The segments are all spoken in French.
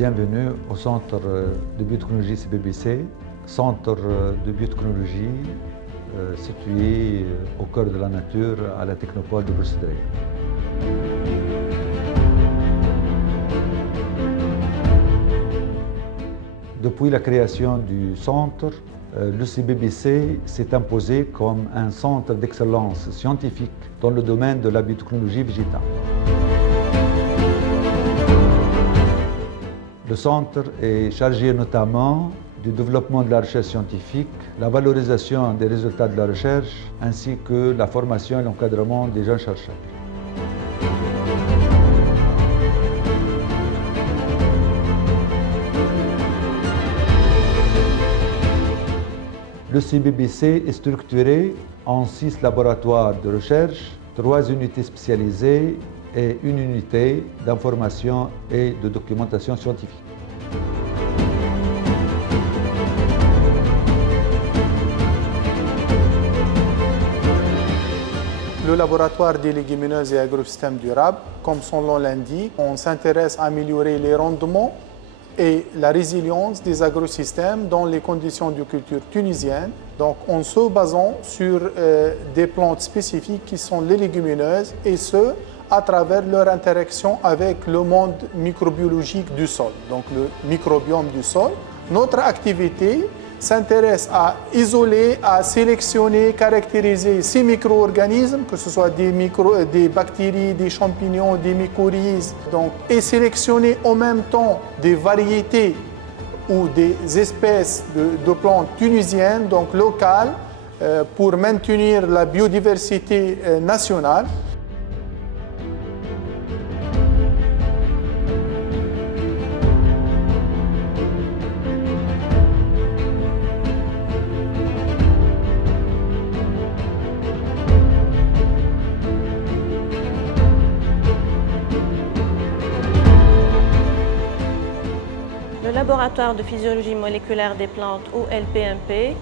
Bienvenue au Centre de biotechnologie CBBC, centre de biotechnologie situé au cœur de la nature à la technopole de Bruxelles. Depuis la création du centre, le CBBC s'est imposé comme un centre d'excellence scientifique dans le domaine de la biotechnologie végétale. Le centre est chargé notamment du développement de la recherche scientifique, la valorisation des résultats de la recherche, ainsi que la formation et l'encadrement des jeunes chercheurs. Le CBBC est structuré en 6 laboratoires de recherche, 3 unités spécialisées et une unité d'information et de documentation scientifique. Le laboratoire des légumineuses et agrosystèmes durables, comme son nom l'indique, on s'intéresse à améliorer les rendements et la résilience des agrosystèmes dans les conditions de culture tunisiennes. Donc en se basant sur des plantes spécifiques qui sont les légumineuses, et ce, à travers leur interaction avec le monde microbiologique du sol, donc le microbiome du sol. Notre activité s'intéresse à isoler, à sélectionner, caractériser ces micro-organismes, que ce soit des bactéries, des champignons, des mycorhizes, et sélectionner en même temps des variétés ou des espèces de plantes tunisiennes, donc locales, pour maintenir la biodiversité nationale. Le laboratoire de physiologie moléculaire des plantes, ou LPMP,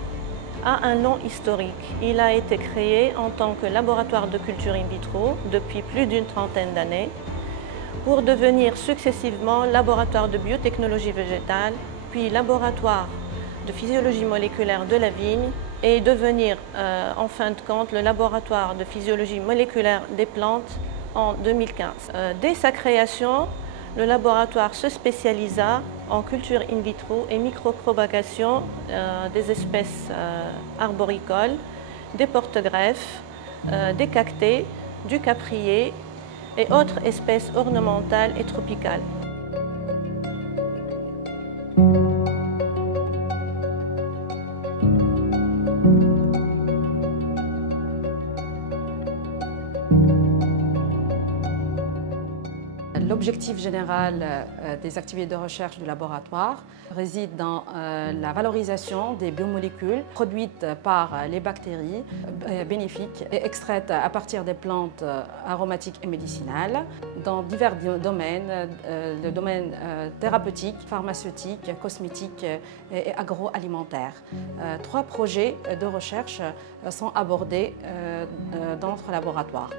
a un long historique. Il a été créé en tant que laboratoire de culture in vitro depuis plus d'une trentaine d'années pour devenir successivement laboratoire de biotechnologie végétale, puis laboratoire de physiologie moléculaire de la vigne et devenir en fin de compte le laboratoire de physiologie moléculaire des plantes en 2015. Dès sa création, le laboratoire se spécialisa en culture in vitro et micropropagation des espèces arboricoles, des porte-greffes, des cactées, du caprier et autres espèces ornementales et tropicales. L'objectif général des activités de recherche du laboratoire réside dans la valorisation des biomolécules produites par les bactéries bénéfiques et extraites à partir des plantes aromatiques et médicinales dans divers domaines, le domaine thérapeutique, pharmaceutique, cosmétique et agroalimentaire. 3 projets de recherche sont abordés dans notre laboratoire.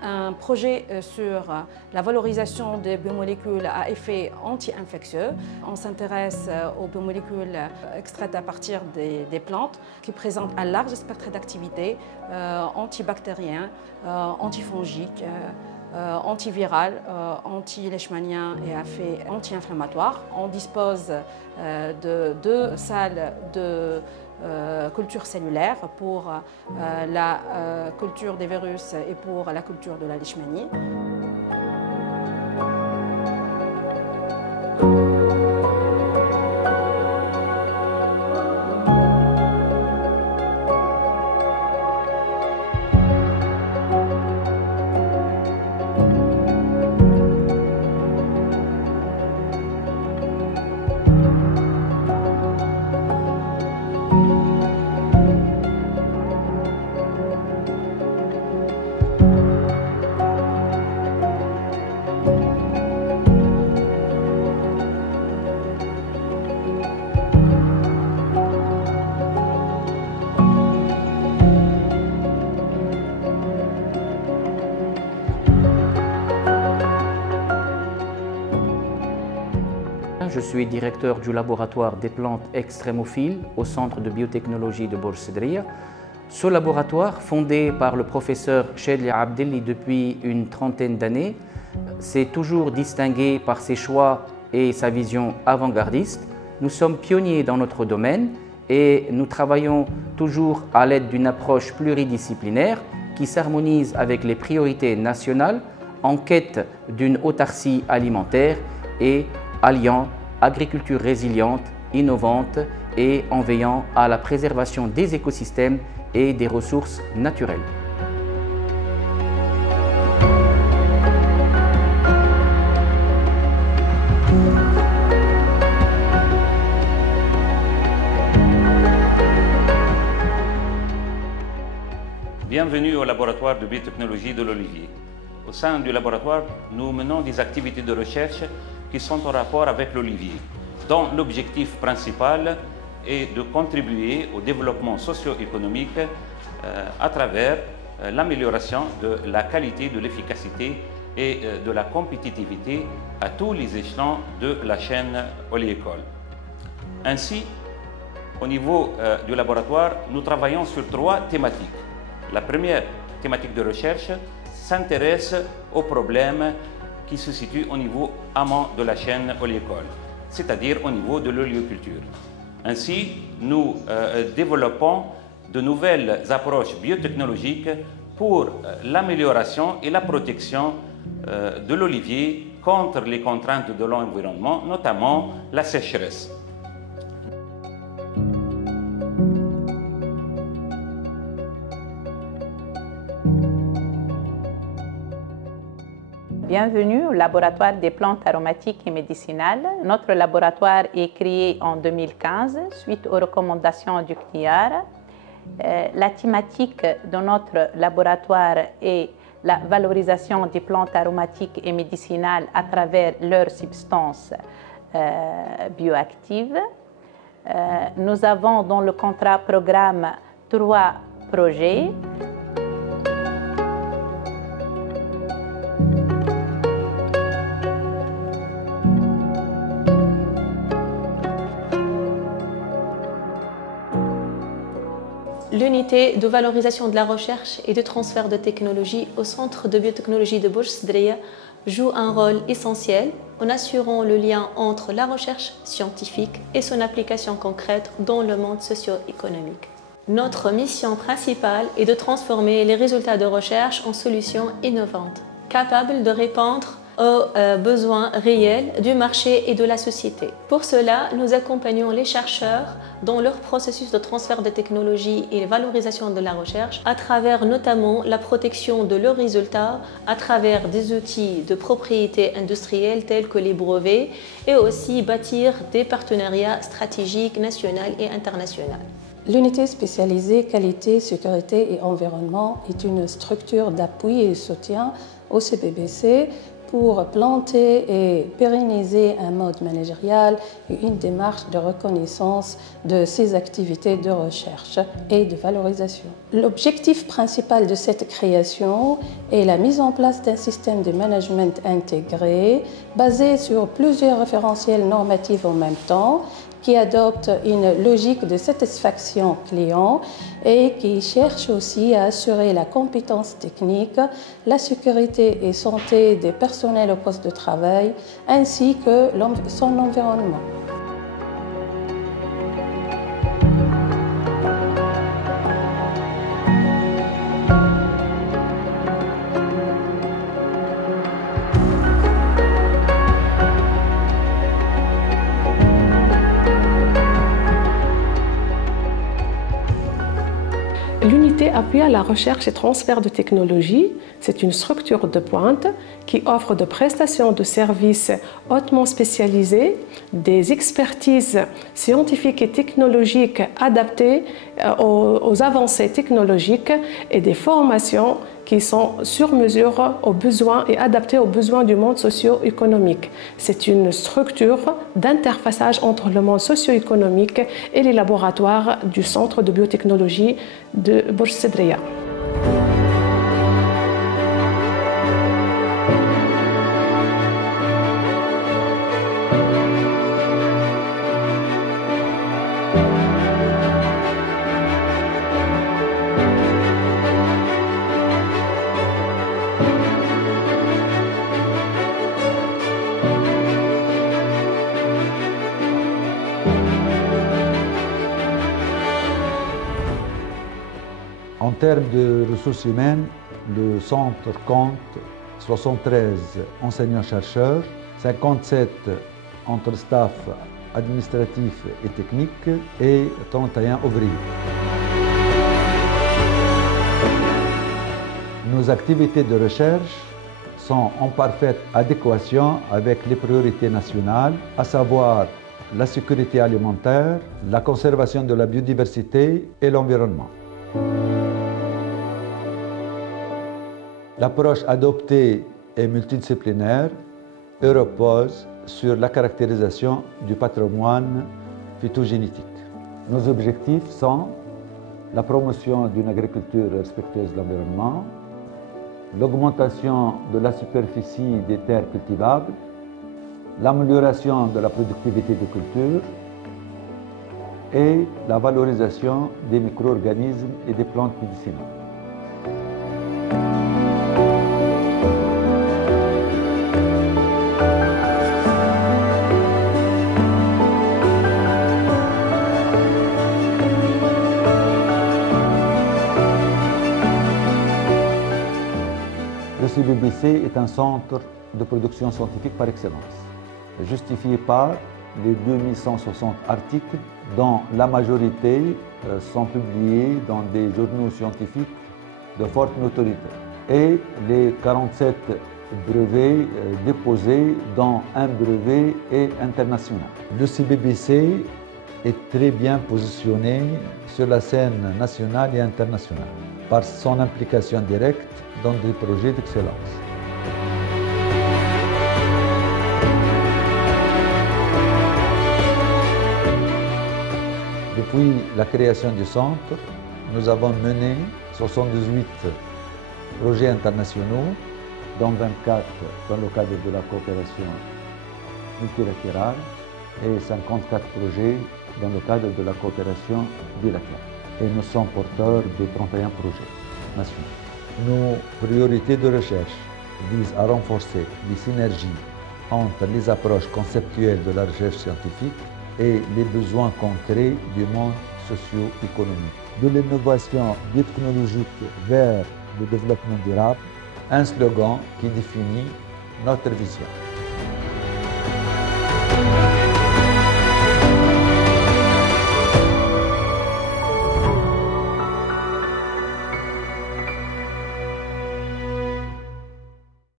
Un projet sur la valorisation des biomolécules à effet anti-infectieux. On s'intéresse aux biomolécules extraites à partir des plantes qui présentent un large spectre d'activité antibactériens, antifongiques, antiviral, anti-leishmanien et à effet anti-inflammatoire. On dispose de 2 salles de culture cellulaire pour la culture des virus et pour la culture de la leishmanie. je suis directeur du laboratoire des plantes extrémophiles au Centre de biotechnologie de Bourg Sedria. Ce laboratoire, fondé par le professeur Chedli Abdelli depuis une trentaine d'années, s'est toujours distingué par ses choix et sa vision avant-gardiste. Nous sommes pionniers dans notre domaine et nous travaillons toujours à l'aide d'une approche pluridisciplinaire qui s'harmonise avec les priorités nationales en quête d'une autarcie alimentaire et alliant agriculture résiliente, innovante et en veillant à la préservation des écosystèmes et des ressources naturelles. Bienvenue au laboratoire de biotechnologie de l'Olivier. Au sein du laboratoire, nous menons des activités de recherche qui sont en rapport avec l'olivier, dont l'objectif principal est de contribuer au développement socio-économique à travers l'amélioration de la qualité, de l'efficacité et de la compétitivité à tous les échelons de la chaîne oléicole. Ainsi, au niveau du laboratoire, nous travaillons sur 3 thématiques. La première thématique de recherche s'intéresse aux problèmes qui se situent au niveau amont de la chaîne oléicole, c'est-à-dire au niveau de l'oléoculture. Ainsi, nous développons de nouvelles approches biotechnologiques pour l'amélioration et la protection de l'olivier contre les contraintes de l'environnement, notamment la sécheresse. Bienvenue au laboratoire des plantes aromatiques et médicinales. Notre laboratoire est créé en 2015 suite aux recommandations du CNIAR. La thématique de notre laboratoire est la valorisation des plantes aromatiques et médicinales à travers leurs substances bioactives. Nous avons dans le contrat programme 3 projets. L'unité de valorisation de la recherche et de transfert de technologie au Centre de biotechnologie de Bourg Sedria joue un rôle essentiel en assurant le lien entre la recherche scientifique et son application concrète dans le monde socio-économique. Notre mission principale est de transformer les résultats de recherche en solutions innovantes, capables de répondre aux besoins réels du marché et de la société. Pour cela, nous accompagnons les chercheurs dans leur processus de transfert de technologie et valorisation de la recherche à travers notamment la protection de leurs résultats à travers des outils de propriété industrielle tels que les brevets et aussi bâtir des partenariats stratégiques nationaux et internationaux. L'unité spécialisée qualité, sécurité et environnement est une structure d'appui et de soutien au CPBC pour planter et pérenniser un mode managérial et une démarche de reconnaissance de ces activités de recherche et de valorisation. L'objectif principal de cette création est la mise en place d'un système de management intégré basé sur plusieurs référentiels normatifs en même temps qui adopte une logique de satisfaction client et qui cherche aussi à assurer la compétence technique, la sécurité et santé des personnels au poste de travail, ainsi que son environnement. L'unité appui à la recherche et transfert de technologie, c'est une structure de pointe qui offre des prestations de services hautement spécialisées, des expertises scientifiques et technologiques adaptées aux avancées technologiques et des formations qui sont sur mesure aux besoins et adaptées aux besoins du monde socio-économique. C'est une structure d'interfaçage entre le monde socio-économique et les laboratoires du Centre de biotechnologie de Bourg Sedria. termes de ressources humaines, le centre compte 73 enseignants-chercheurs, 57 entre staff administratif et technique et 31 ouvriers. Nos activités de recherche sont en parfaite adéquation avec les priorités nationales, à savoir la sécurité alimentaire, la conservation de la biodiversité et l'environnement. L'approche adoptée est multidisciplinaire et repose sur la caractérisation du patrimoine phytogénétique. Nos objectifs sont la promotion d'une agriculture respectueuse de l'environnement, l'augmentation de la superficie des terres cultivables, l'amélioration de la productivité des cultures et la valorisation des micro-organismes et des plantes médicinales. Le CBBC est un centre de production scientifique par excellence, justifié par les 2160 articles dont la majorité sont publiés dans des journaux scientifiques de forte notoriété et les 47 brevets déposés dont un brevet est international. Le CBBC est très bien positionné sur la scène nationale et internationale par son implication directe dans des projets d'excellence. Depuis la création du centre, nous avons mené 78 projets internationaux, dont 24 dans le cadre de la coopération multilatérale et 54 projets dans le cadre de la coopération bilatérale. Et nous sommes porteurs de 31 projets nationaux. Nos priorités de recherche visent à renforcer les synergies entre les approches conceptuelles de la recherche scientifique et les besoins concrets du monde socio-économique. De l'innovation biotechnologique vers le développement durable, un slogan qui définit notre vision.